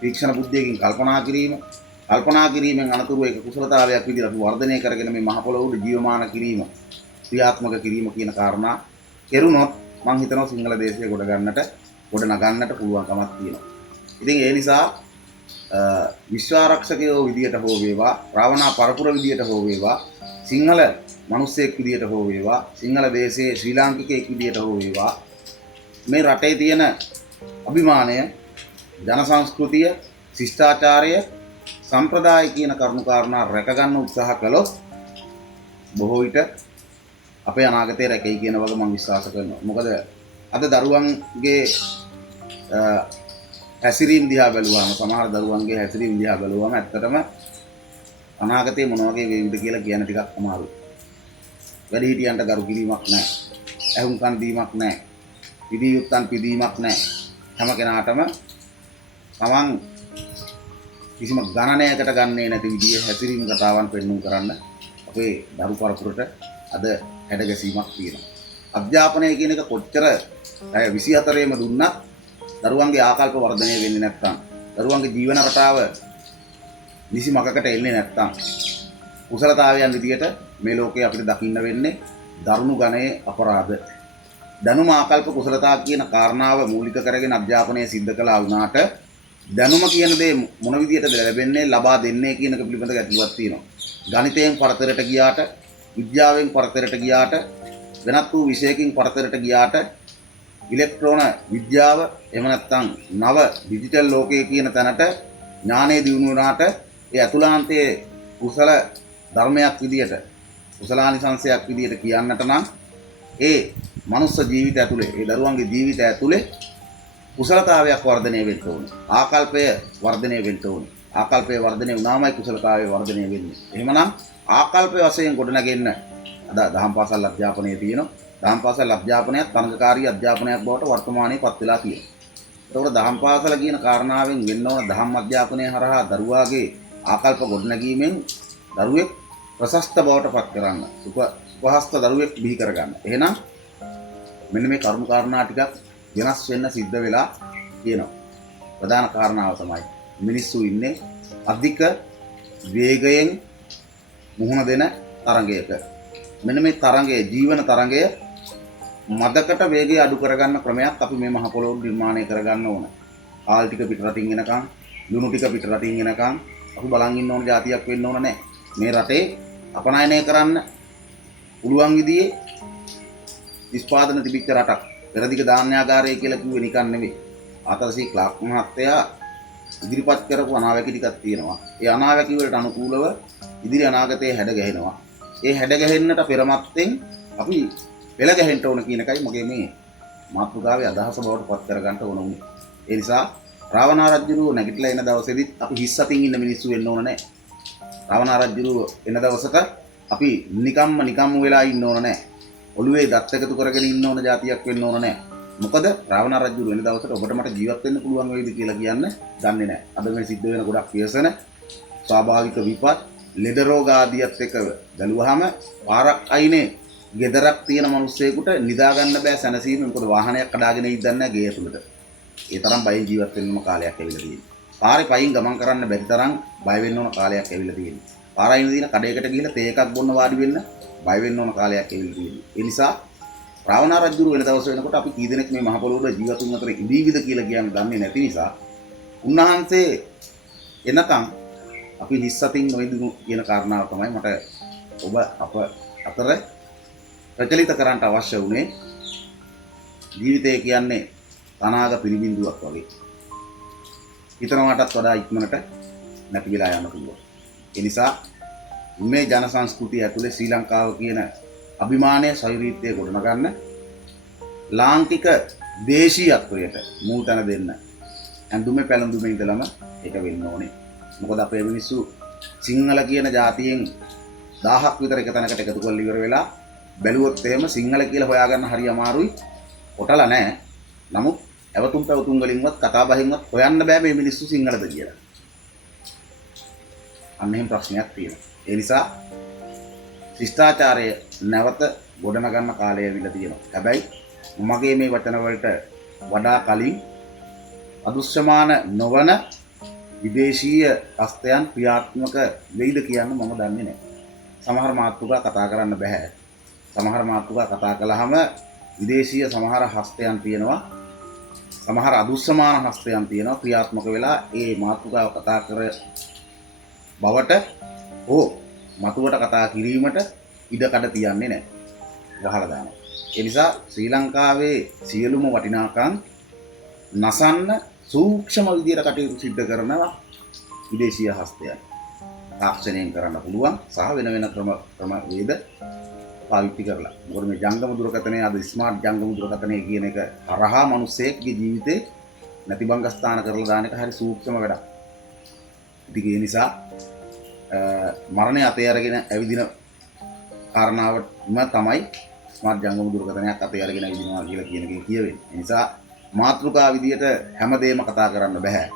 තීක්ෂණ බුද්ධියකින් කල්පනා කිරීමෙන් අනතුරුව ඒක කුසලතාවයක් විදිහට අපි වර්ධනය කරගෙන මේ මහ පොළොව උඩ ජීවමාන කිරීම, ක්‍රියාත්මක කිරීම කියන කාරණා කෙරුණොත් මම හිතනවා සිංහල දේශය ගොඩ නගන්නට පුළුවන්කමක් තියෙනවා. ඉතින් ඒ නිසා විශ්වාරක්ෂකයෝ විදියට හෝ වේවා, රාවණා පරපුර විදියට හෝ වේවා, සිංහල මිනිස්සෙක් විදියට හෝ වේවා, සිංහල දේශයේ ශ්‍රී ලාංකිකයෙක් විදියට හෝ වේවා, මේ රටේ තියෙන අභිමානය, ජන සංස්කෘතිය, ශිෂ්ටාචාරය, සම්ප්‍රදාය කියන කරුණු කාරණා රැක ගන්න උත්සාහ කළොත් බොහෝ විට අපේ අනාගතය රැකෙයි කියන වගේ මම විශ්වාස කරනවා. මොකද අද දරුවන්ගේ හැසිරීම් දිහා බැලුවාම, සමහර දරුවන්ගේ හැසිරීම් දිහා බැලුවාම ඇත්තටම අනාගතේ මොන වගේ වේවිද කියලා කියන ටිකක් අමාරුයි. වැඩිහිටියන්ට ගරු කිරීමක් නැහැ. ඇහුම්කන් දීමක් නැහැ. පිදී යුත්තන් පිදීමක් නැහැ. හැම කෙනාටම තමන් කිසිම ගණනයකට ගන්නේ නැති විදිහේ හැසිරීම් කතාවන් පෙන්වුම් කරන්න අපේ දරු පරපුරට අද හැඩගැසීමක් තියෙනවා. අධ්‍යාපනය කියන එක කොච්චර 24ෙම දුන්නත් දරුවන්ගේ ආකල්ප වර්ධනය වෙන්නේ නැත්නම් දරුවන්ගේ ජීවන රටාව නිසි මගකට එන්නේ නැත්නම් කුසලතාවයන් විදියට මේ ලෝකේ අපිට දකින්න වෙන්නේ දරුණු ගණයේ අපරාධ. දැනුම ආකල්ප කුසලතා කියන කාරණාව මූලික කරගෙන අධ්‍යාපනය සිද්ධ කළා වුණාට දැනුම කියන දේ මොන විදියටද ලැබෙන්නේ ලබා දෙන්නේ කියන එක පිළිබඳ ගැටලුවක් තියෙනවා. ගණිතයෙන් පරතරයට ගියාට, විද්‍යාවෙන් පරතරයට ගියාට, වෙනත් වූ විෂයකින් පරතරයට ගියාට ඉලෙක්ට්‍රෝන විද්‍යාව එහෙම නැත්නම් නව ඩිජිටල් ලෝකයේ කියන තැනට ඥානය දියුණු වුණාට ඒ අතුලාන්තයේ කුසල ධර්මයක් විදියට කුසලානිසංශයක් විදියට කියන්නට නම් ඒ මනුස්ස ජීවිතය ඇතුලේ ඒ දරුවන්ගේ ජීවිතය ඇතුලේ කුසලතාවයක් වර්ධනය වෙන්න ඕනේ. ආකල්පය වර්ධනය වෙන්න ඕනේ. ආකල්පය වර්ධනය වුණාමයි කුසලතාවය වර්ධනය වෙන්නේ. එහෙමනම් ආකල්ප වශයෙන් ගොඩනගෙන්න අද දහම් පාසල් අධ්‍යාපනයේ තියෙනවා. දහම් පාසල් අධ්‍යාපනයත් තරඟකාරී අධ්‍යාපනයක් බවට වර්තමානයේ පත් වෙලා තියෙනවා. ඒතකොට දහම් පාසල කියන කාරණාවෙන් වෙන්න ඕන දහම් අධ්‍යාපනය හරහා දරුවාගේ ආකල්ප ගොඩනැගීමෙන් දරුවෙක් ප්‍රශස්ත බවට පත් කරන්න, සුපහස්ත දරුවෙක් බිහි කරගන්න. එහෙනම් මෙන්න මේ කරුණු කාරණා ටිකක් වෙනස් වෙන්න සිද්ධ වෙලා තියෙනවා. ප්‍රධාන කාරණාව තමයි මිනිස්සු ඉන්නේ අධික වේගයෙන් මුහුණ දෙන තරඟයක. මෙන්න මේ තරඟයේ ජීවන තරඟය මදකට වේගය අඩු කරගන්න ක්‍රමයක් අපි මේ මහ පොළොව නිර්මාණය කරගන්න ඕන. ආල් ටික පිටරටින් එනකම්, ලුණු ටික පිටරටින් එනකම් අපි බලන් ඉන්න ඕන જાතියක් වෙන්න ඕන නැහැ. මේ රටේ අපනයනය කරන්න පුළුවන් විදිහේ නිෂ්පාදන තිබිච්ච රටක්. පෙරදිග ධාන්‍යාගාරය කියලා කිව්වේ නිකන් නෙවෙයි. ආතරසී ක්ලාක් මහත්තයා ඉදිරිපත් කරපු අනාවැකි ටිකක් තියෙනවා. ඒ අනාවැකි වලට අනුකූලව ඉදිරි අනාගතයේ හැඩ ගැහෙනවා. ඒ හැඩ ගැහෙන්නට පෙරමත්තෙන් අපි පෙළ ගැහෙන්න ඕන කියන එකයි මගේ මේ මාතෘකාවේ අදහස බවට පත් කරගන්න ඕන උනේ. ඒ නිසා රාවණා රජුරුව නැගිටලා එන දවසේදීත් අපි හිස් අතින් ඉන්න මිනිස්සු වෙන්න ඕන නැහැ. රාවණා රජුරුව එන දවසක අපි නිකම්ම වෙලා ඉන්න ඕන නැහැ. ඔළුවේ දත් එකතු කරගෙන ඉන්න ඕන જાතියක් වෙන්න ඕන නැහැ. මොකද රාවණා රජුරුව එන දවසට ඔබට මට ජීවත් වෙන්න පුළුවන් වෙයිද කියලා කියන්න දන්නේ නැහැ. අද මේ සිද්ධ වෙන ගොඩක් ව්‍යසන, ස්වාභාවික විපත්, ලෙඩ රෝග ආදියත් එක්ක බැලුවාම පාරක් අයිනේ ගෙදරක් තියෙන මිනිස්සෙකුට නිදා ගන්න බෑ සැනසීම. මොකද වාහනයක් කඩාගෙන ඉඳන් නැහැ ගේ ඇතුළට. ඒ තරම් බයෙන් ජීවත් වෙන්න ඕන කාලයක් ඇවිල්ලා තියෙනවා. පාරේ පයින් ගමන් කරන්න බැරි තරම් බය වෙන්න ඕන කාලයක් ඇවිල්ලා තියෙනවා. පාරයින් දින කඩේකට ගිහිල්ලා තේ එකක් බොන්න වාඩි වෙන්න බය වෙන්න ඕන කාලයක් ඇවිල්ලා තියෙනවා. ඒ නිසා රාවණා රජුරුව වෙන දවස් වෙනකොට අපි කී දෙනෙක් මේ මහ පොළොවේ ජීවත් වුණ අතර ඉඳීවිද කියලා කියන්න දන්නේ නැති නිසා උන්වහන්සේ එනකම් අපි හිස් අතින් නොඉඳිමු කියන කාරණාව තමයි මට ඔබ අප අතර ප්‍රචලිත කරන්න අවශ්‍ය වුණේ. ජීවිතය කියන්නේ තනාග පිළිබිඳුවක් වගේ. හිතනවටත් වඩා ඉක්මනට නැති වෙලා යන්න පුළුවන්. ඒ නිසා මේ ජන සංස්කෘතිය ඇතුලේ ශ්‍රී ලංකාව කියන අභිමානය සෛරීත්‍යය ගොඩනගන්න ලාංකික දේශීයත්වයට මූල් තැන දෙන්න. ඇඳුමේ පැළඳුමේ ඉඳලම ඒක වෙන්න ඕනේ. මොකද අපේ මිනිස්සු සිංහල කියන ජාතියෙන් 1000ක් විතර එක තැනකට එකතු කරලා ඉවර වෙලා බැලුවොත් එහෙම සිංහල කියලා හොයාගන්න හරි අමාරුයි. කොටලා නැහැ. නමුත් අවතුම් පැවතුම් වලින්වත් කතා බහින්වත් හොයන්න බෑ මේ මිනිස්සු සිංහලද කියලා. අන්න එහෙම ප්‍රශ්නයක් තියෙනවා. ඒ නිසා ශිෂ්ටාචාරය නැවත ගොඩනගන්න කාලය ඇවිල්ලා තියෙනවා. හැබැයි මගේ මේ වචන වලට වඩා කලින් අදුස්සමාන නොවන විදේශීය හස්තයන් ක්‍රියාත්මක වෙයිද කියන්න මම දන්නේ නැහැ. සමහර මාතෘකා කතා කරන්න බෑ. සමහර මාතෘකා කතා කළාම විදේශීය සමහර හස්තයන් තියෙනවා. සමහර අදුස්සමාන හස්තයන් තියෙනවා ක්‍රියාත්මක වෙලා ඒ මාතෘකාව කතා කර බවට මතුවට කතා කිරීමට ඉඩ කඩ තියන්නේ නැහැ. වහලා දානවා. ඒ නිසා ශ්‍රී ලංකාවේ සියලුම වටිනාකම් නසන්න සූක්ෂම විදියට කටයුතු සිද්ධ කරනවා විදේශීය හස්තයන්. තාක්ෂණයෙන් කරන්න පුළුවන් සහ වෙන ක්‍රම වේද පාවිච්චි කරලා. මොකද මේ ජංගම දුරකථනයේ අද ස්මාර්ට් ජංගම දුරකථනය කියන එක හරහා මිනිස්සෙක්ගේ ජීවිතේ නැතිබංගස්ථාන කරලා දාන එක හරි සූක්ෂම වැඩක්. ඉතින් ඒ නිසා මරණය අතේ අරගෙන ඇවිදින කාරණාවම තමයි ස්මාර්ට් ජංගම දුරකථනයක් අතේ අරගෙන ඉදිනවා කියලා කියන එකේ කියවෙන්නේ. ඒ නිසා මාතෘකා විදියට හැමදේම කතා කරන්න බෑ.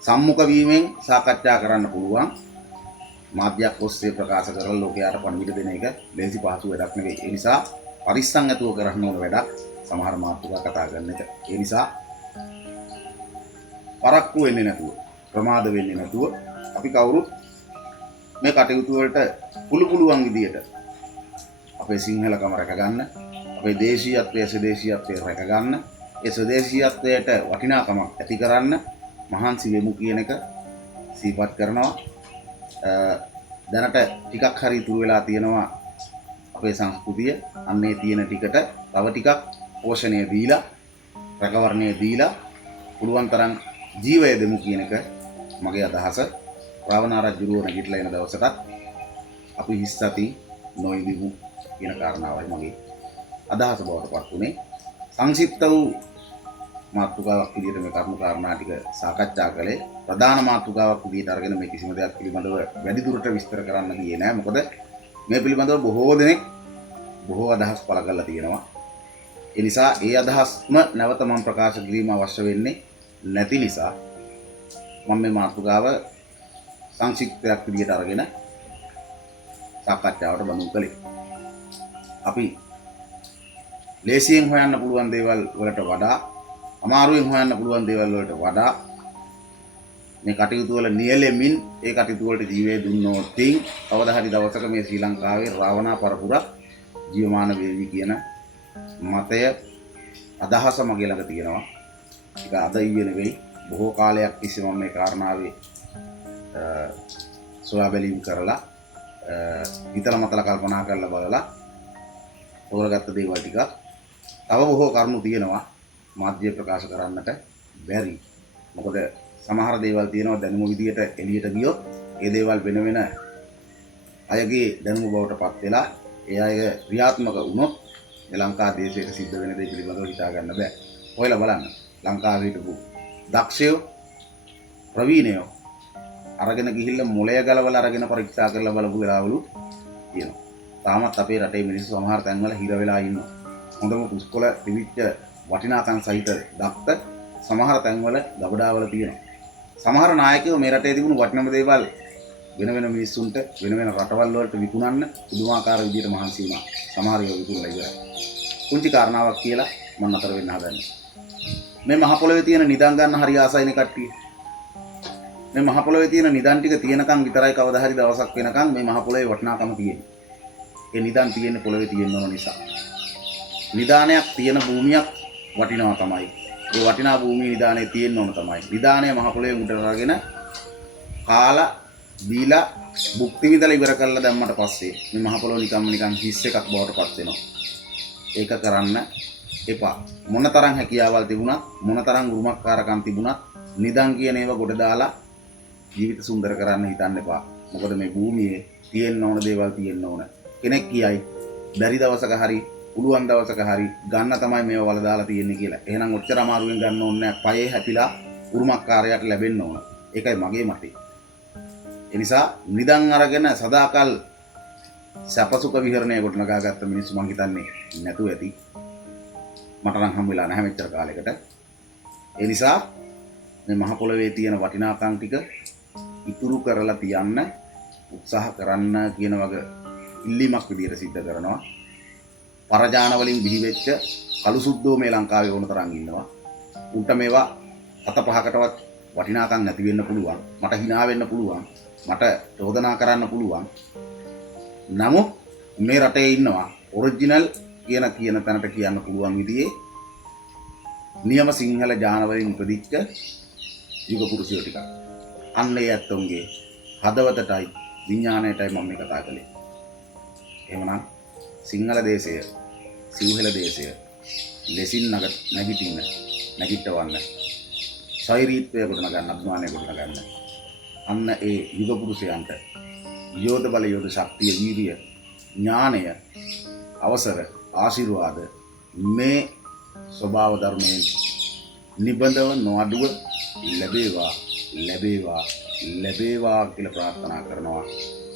සම්මුඛ වීමෙන් සාකච්ඡා කරන්න පුළුවන්. මාධ්‍යයක් ඔස්සේ ප්‍රකාශ කරලා ලෝකයට පණිවිඩ දෙන එක ලේසි පහසු වැඩක් නෙවෙයි. ඒ නිසා පරිස්සම් ඇතුව කරන්න ඕන වැඩක් සමහර මාතෘකා කතා කරන එක. ඒ නිසා පරක්කු වෙන්නේ නැතුව, ප්‍රමාද වෙන්නේ නැතුව අපි කවුරුත් මේ කටයුතු වලට පුළුවන් විදියට අපේ සිංහලකම රැක ගන්න, අපේ දේශීයත්වය ස්වදේශීයත්වය රැක ගන්න, ඒ ස්වදේශීයත්වයට වටිනාකමක් ඇති කරන්න මහන්සි වෙමු කියන එක සිහිපත් කරනවා. දැනට ටිකක් හරි ඉතුරු වෙලා තියෙනවා අපේ සංස්කෘතිය. අන්නේ තියෙන ටිකට තව ටිකක් පෝෂණය දීලා, රැකවරණය දීලා පුළුවන් තරම් ජීවය දෙමු කියන එක මගේ අදහස. රාවණා රජුරුව නැගිටලා එන දවසටත් අපි හිස්සති නොයිවිමු කියන කාරණාවයි මගේ අදහස බවට පත් වුණේ. සංක්ෂිප්ත වූ මාතෘකාවක් විදිහට මේ කරුණු කාරණා ටික සාකච්ඡා කළේ. ප්‍රධාන මාතෘකාවක් විදිහට අරගෙන මේ කිසිම දෙයක් පිළිබඳව වැඩිදුරට විස්තර කරන්න ගියේ නෑ. මොකද මේ පිළිබඳව බොහෝ දෙනෙක් බොහෝ අදහස් පළ කරලා තියෙනවා. ඒ නිසා ඒ අදහස්ම නැවත මම ප්‍රකාශ කිරීම අවශ්‍ය වෙන්නේ නැති නිසා මම මේ මාතෘකාව සංක්ෂිප්තයක් විදිහට අරගෙන සාකච්ඡාවට බඳුන් කළේ. අපි ලේසියෙන් හොයන්න පුළුවන් දේවල් වලට වඩා, අමාරුවෙන් හොයන්න පුළුවන් දේවල් වලට වඩා මේ කටයුතු වල නියැලෙමින් ඒ කටයුතු වලට ජීවය දුන්නොත් කවදා හරි දවසක මේ ශ්‍රී ලංකාවේ රාවණා පරපුර ජීවමාන වේවි කියන මතය අදහස මගේ ළඟ තියෙනවා. ඒක අද ඊයේ නෙවෙයි, බොහෝ කාලයක් තිස්සේ මම මේ කාරණාවේ සොයා බැලීම් කරලා හිතලා මතලා කල්පනා කරලා බලලා තෝරගත්ත දේවල් ටික තව බොහෝ කරුණු තියෙනවා මාධ්‍ය ප්‍රකාශ කරන්නට බැරි. මොකද සමහර දේවල් තියෙනවා දැනුම විදියට එළියට ගියොත් ඒ දේවල් වෙන වෙන අයගේ දැනුම බවට පත් වෙලා ඒ අය ක්‍රියාත්මක වුණොත් මේ ලංකා දේශයේ සිද්ධ වෙන දේ පිළිබඳව හිතා ගන්න බෑ. ඔයලා බලන්න ලංකාවේ හිටපු දක්ෂයෝ ප්‍රවීණයෝ අරගෙන ගිහිල්ලා මොලය ගලවලා අරගෙන පරීක්ෂා කරලා බලපු වෙලාවලු තියෙනවා. තාමත් අපේ රටේ මිනිස්සු සමහර තැන්වල හිර වෙලා ඉන්නවා. හොඳම පුස්කොළ තිබිච්ච වටිනාකම් සහිත දක්ත සමහර තැන්වල ගබඩාවල තියෙනවා. සමහර නායකයෝ මේ රටේ තිබුණු වටිනම දේවල් වෙන වෙන මිනිස්සුන්ට වෙන වෙන රටවල් වලට විකුණන්න පුදුමාකාර විදියට මහන්සි වුණා. සමහර ඒවා විකුණලා ඉවරයි. කුංචි කාරණාවක් කියලා මම අතර වෙන්න හදන්නේ. මේ මහ පොළවේ තියෙන නිදන් ගන්න හරි ආසයිනේ කට්ටිය. මේ මහ පොළවේ තියෙන නිදන් ටික තියෙනකන් විතරයි කවදා හරි දවසක් වෙනකන් මේ මහ පොළවේ වටිනාකම තියෙන්නේ. ඒ නිදන් තියෙන්නේ පොළවේ තියෙන නිසා. නිදානයක් තියෙන භූමියක් වටිනවා තමයි. ඒ වටිනා භූමියේ නිදානේ තියෙන්න ඕන තමයි. නිදානය මහ පොළවේ උඩට අරගෙන කාලා දීලා භුක්ති විඳලා ඉවර කරලා දැම්මට පස්සේ මේ මහ පොළොව නිකන් හිස් එකක් බවට පත් වෙනවා. ඒක කරන්න එපා. මොනතරම් හැකියාවල් තිබුණත්, මොනතරම් උරුමකාරකම් තිබුණත් නිදන් කියන ඒවා ගොඩ දාලා ජීවිත සුන්දර කරන්න හිතන්න එපා. මොකද මේ භූමියේ තියෙන්න ඕන දේවල් තියෙන්න ඕන. කෙනෙක් කියයි බැරි දවසක හරි පුළුවන් දවසක හරි ගන්න තමයි මේව වල දාලා තියෙන්නේ කියලා. එහෙනම් ඔච්චර අමාරුවෙන් ගන්න ඕනේ නැහැ. පයේ හැපිලා උරුමකාරයට ලැබෙන්න ඕන. ඒකයි මගේ මතය. ඒ නිසා නිදන් අරගෙන සදාකල් සපසුක විහරණය ගොඩනගා ගත්ත මිනිස්සු මං හිතන්නේ නැතුව ඇති. මට නම් හම් වෙලා නැහැ මෙච්චර කාලයකට. ඒ නිසා මේ මහ පොළවේ තියෙන වටිනාකම් ටික ඉතුරු කරලා තියන්න උත්සාහ කරන්න කියන වගේ ඉල්ලීමක් විදියට සිද්ධ කරනවා. පරජාන වලින් බිහි වෙච්ච කළු සුද්දෝ මේ ලංකාවේ ඕන තරම් ඉන්නවා. උන්ට මේවා අත පහකටවත් වටිනාකම් නැති වෙන්න පුළුවන්. මට hina වෙන්න පුළුවන්. මට චෝදනා කරන්න පුළුවන්. නමුත් මේ රටේ ඉන්නවා ඔරිජිනල් කියන තැනට කියන්න පුළුවන් විදිහේ නියම සිංහල ජාන වලින් ඉපදිච්ච යුග පුරුෂයෝ ටිකක්. අන්න ඒ ඇත්තොන්ගේ හදවතටයි විඥාණයටයි මම මේ කතා කළේ. එහෙමනම් සිංහල දේශය, සිංහල දේශය ලෙසින් නැගිටවන්න ශෛරීත්වය ගොඩනගන්න, අභිමානය ගොඩනගන්න. අන්න ඒ යුග පුරුෂයන්ට යෝධ බල, යෝධ ශක්තිය, වීරිය, ඥානය, අවසර, ආශිර්වාද මේ ස්වභාව ධර්මයෙන් නිබඳව නොඅඩුව ලැබේවා කියලා ප්‍රාර්ථනා කරනවා.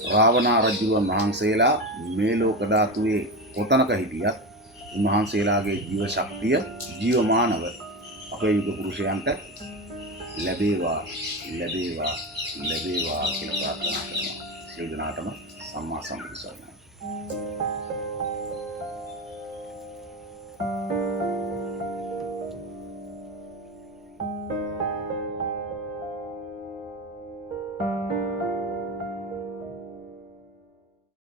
රාවණා රජුන් වහන්සේලා මේ ලෝක ධාතුවේ කොතනක හිටියත් උන්වහන්සේලාගේ ජීව ශක්තිය ජීවමානව අපේ යුග පුරුෂයන්ට ලැබේවා ලැබේවා ලැබේවා කියලා ප්‍රාර්ථනා කරනවා. සියලු දෙනාටම සම්මා සම්බුදු සරණයි.